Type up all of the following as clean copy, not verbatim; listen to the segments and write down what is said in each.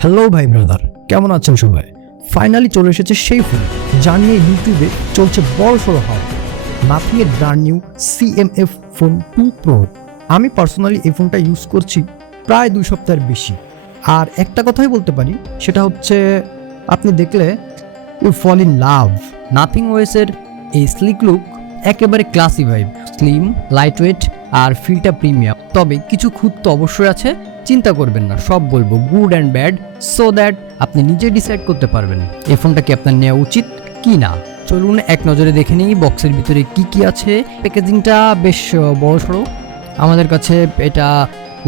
Hello ভাই brother, কেমন আছেন সবাই? ফাইনালি চলে এসেছে সেই ফোন যা নিয়ে ইউটিউবে চলছে বড় সড়ো হাওয়া। নাথিং এর brand new CMF phone 2 Pro। আমি পার্সোনালি এই ফোনটা ইউজ করছি প্রায় 2 সপ্তাহের বেশি। আর একটা কথাই বলতে পারি, সেটা হচ্ছে আপনি দেখলে you fall in love. Nothing ওয়েসের এই স্লিক লুক একেবারে classy vibe, slim, light weight আর ফিলটা প্রিমিয়াম। তবে কিছু খুঁত তো অবশ্যই আছে, চিন্তা করবেন না, সব বলবো good and bad, so that আপনি নিজে ডিসাইড করতে পারবেন এই ফোনটা কি আপনার নেওয়া উচিত কি না। চলুন এক নজরে দেখে নিই বক্সের ভিতরে কি কি আছে। প্যাকেজিংটা বেশ বড়সড়। আমাদের কাছে এটা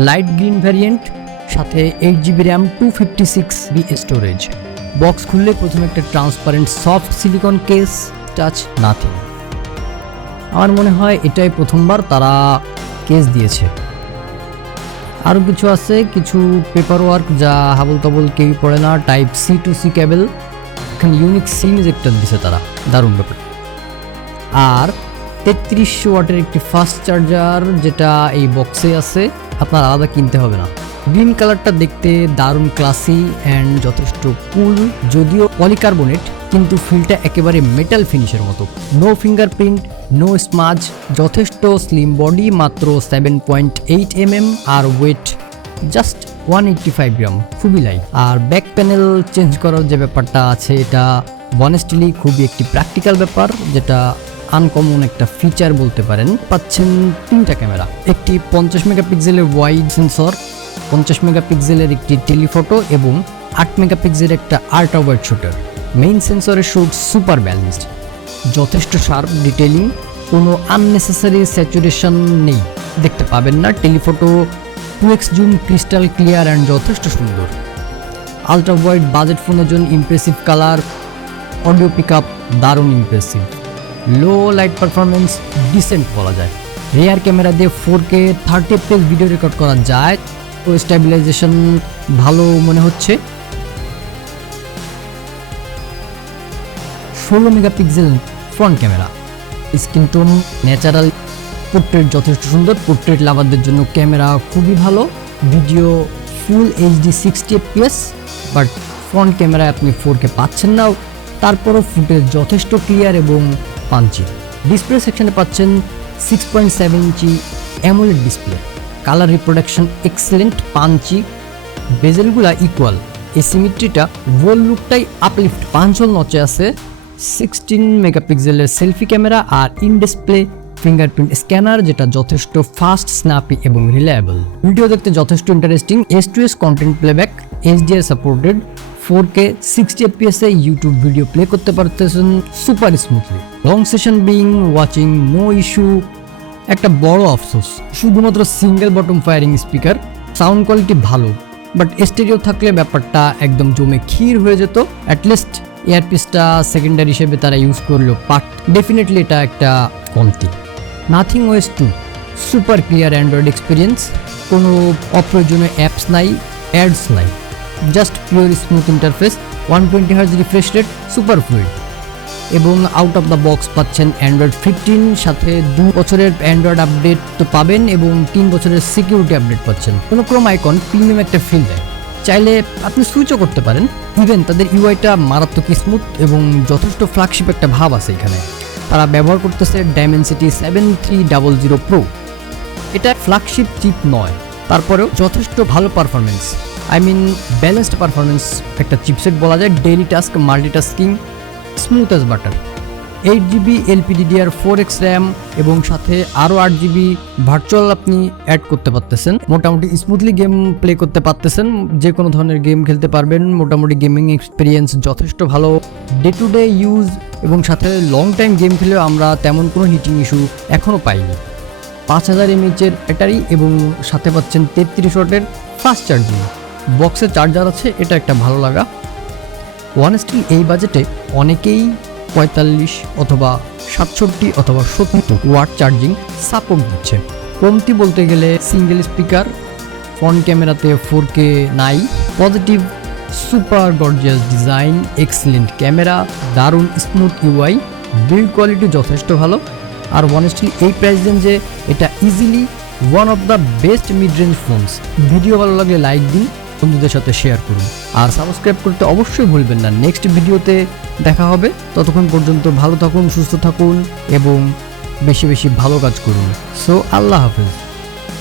লাইট গ্রিন ভ্যারিয়েন্ট, সাথে 8GB RAM, 256GB storage. Box খুললে প্রথমে একটা transparent soft silicone case, touch nothing. আমার মনে হয় এটাই প্রথমবার তারা কেস দিয়েছে। আরও কিছু আছে, কিছু পেপার ওয়ার্ক যা হাবল তাবল কেউই পড়ে না। টাইপ C to C কেবল, এখানে ইউনিক সিম ইজেক্টর দিছে তারা, দারুণ ব্যাপার। আর 33 ওয়াটের একটি ফাস্ট চার্জার, যেটা এই বক্সে আছে, আপনার আলাদা কিনতে হবে না। গ্রিন কালারটা দেখতে দারুণ ক্লাসি অ্যান্ড যথেষ্ট কুল, যদিও পলিকার্বনেট, কিন্তু ফিলটা একেবারে মেটাল ফিনিশের মতো। নো ফিঙ্গারপ্রিন্ট, নো স্মাজ, যথেষ্ট স্লিম বডি, মাত্র 7.8 mm, আর ওয়েট জাস্ট 185 গ্রাম, খুবই লাইট। আর ব্যাক প্যানেল চেঞ্জ করার যে ব্যাপারটা আছে, এটা অনেস্টলি খুবই একটি প্র্যাকটিক্যাল ব্যাপার, যেটা আনকমন একটা ফিচার বলতে পারেন। পাচ্ছেন 3টা ক্যামেরা, একটি 50 মেগাপিক্সেলের ওয়াইড সেন্সর, 50 মেগাপিক্সেলের একটি টেলিফটো এবং 8 মেগাপিক্সেলের একটা আল্ট্রা ওয়াইড শুটার। মেইন সেন্সরের শুট সুপার ব্যালেন্সড, যথেষ্ট শার্প ডিটেইলিং, কোনো আননেসেসারি স্যাচুরেশন নেই, দেখতে পাবেন না। Telephoto 2x zoom, crystal clear and যথেষ্ট সুন্দর। আল্ট্রা ওয়াইড বাজেট ফোনের জন্য impressive colour, audio pick up দারুণ impressive, low light performance decent বলা যায়। রিয়ার ক্যামেরা দিয়ে 4K 30 FPS ভিডিও রেকর্ড করা যায়, তো স্টেবিলাইজেশন ভালো মনে হচ্ছে। 16 megapixel front camera, screen tone natural, portrait যথেষ্ট সুন্দর। পোর্ট্রেট লাভারদের জন্য ক্যামেরা খুবই ভালো। Video full HD 60 FPS, but front ক্যামেরায় আপনি 4K পাচ্ছেন না, তারপরও ফুটেজ যথেষ্ট ক্লিয়ার এবং পাঞ্চি। ডিসপ্লে সেকশনে পাচ্ছেন 6.7 inch AMOLED display, colour reproduction excellent, punchy, বেজেলগুলা ইকুয়াল, এসিমেট্রিটা ওয়াল লুকটাই আপলিফট, 5 হল নচে আছে। 16 মেগাপিক্সেলের সেলফি ক্যামেরা আর ইন ডিসপ্লে ফিঙ্গারপ্রিন্ট স্ক্যানার, যেটা যথেষ্ট ফাস্ট, স্ন্যাপি এবং রিলায়েবল। ভিডিও দেখতে যথেষ্ট interesting. S2S content playback, HDR supported, 4K 60 FPS এ ইউটিউব ভিডিও প্লে করতে পারতেছেন super smoothly. Long session binge watching no issue. একটা বড় আফসোস, শুধুমাত্র single bottom firing speaker, sound quality ভালো, বাট স্টেরিও থাকলে ব্যাপারটা একদম জমে ক্ষীর হয়ে যেত। অ্যাটলিস্ট এয়ারপিসটা সেকেন্ডারি হিসেবে তারা ইউজ করলো, বাট ডেফিনেটলি এটা একটা কমতি। Nothing OS 2 super clear Android experience, কোনো অপ্রয়োজনীয় অ্যাপস নাই, অ্যাডস নাই, just pure smooth interface, 120 Hz refresh rate, super fluid. এবং আউট অফ দ্য বক্স পাচ্ছেন অ্যান্ড্রয়েড 15, সাথে 2 বছরের অ্যান্ড্রয়েড আপডেট তো পাবেন এবং 3 বছরের সিকিউরিটি আপডেট পাচ্ছেন। কোনো ক্রোম আইকন প্রিমিয়াম একটা ফিল দেয়, চাইলে আপনি সুইচও করতে পারেন। ইভেন তাদের ইউআইটা মারাত্মক স্মুথ এবং যথেষ্ট ফ্ল্যাগশিপ একটা ভাব আছে এখানে। তারা ব্যবহার করতেছে ডাইমেনসিটি 7300 Pro। এটা ফ্ল্যাগশিপ চিপ নয়, তারপরেও যথেষ্ট ভালো performance, I mean balanced performance একটা চিপসেট বলা যায়। Daily task, multitasking smooth as butter. 8GB LPDDR4X RAM এবং সাথে আরও 8GB ভার্চুয়াল আপনি অ্যাড করতে পারতেছেন। মোটামুটি স্মুথলি গেম প্লে করতে পারতেছেন, যে কোনো ধরনের গেম খেলতে পারবেন। মোটামুটি গেমিং এক্সপিরিয়েন্স যথেষ্ট ভালো, ডে টু ডে ইউজ, এবং সাথে লং টাইম গেম খেলেও আমরা তেমন কোনো হিটিং ইস্যু এখনও পাইনি। 5000 mAh ব্যাটারি এবং সাথে পাচ্ছেন 33 ওয়াটের ফাস্ট চার্জিং। বক্সে চার্জার আছে, এটা একটা ভালো লাগা। অনেস্টলি এই বাজেটে অনেকেই 45 অথবা 67 অথবা 70 ওয়াট চার্জিং সাপোর্ট দিচ্ছে। কমতি বলতে গেলে সিঙ্গেল স্পিকার, ফ্রন্ট ক্যামেরাতে 4K নাই, positive super gorgeous design, excellent camera, দারুণ স্মুথ ইউআই, বিল্ড কোয়ালিটি যথেষ্ট ভালো। আর অনেস্টলি এই প্রাইস রেঞ্জে এটা easily one of the best mid range phones. Video ভালো লাগলে লাইক দিন, বন্ধুদের সাথে শেয়ার করুন আর সাবস্ক্রাইব করতে অবশ্যই ভুলবেন না। নেক্সট ভিডিওতে দেখা হবে, ততক্ষণ পর্যন্ত ভালো থাকুন, সুস্থ থাকুন এবং বেশি বেশি ভালো কাজ করুন। সো আল্লাহ হাফেজ।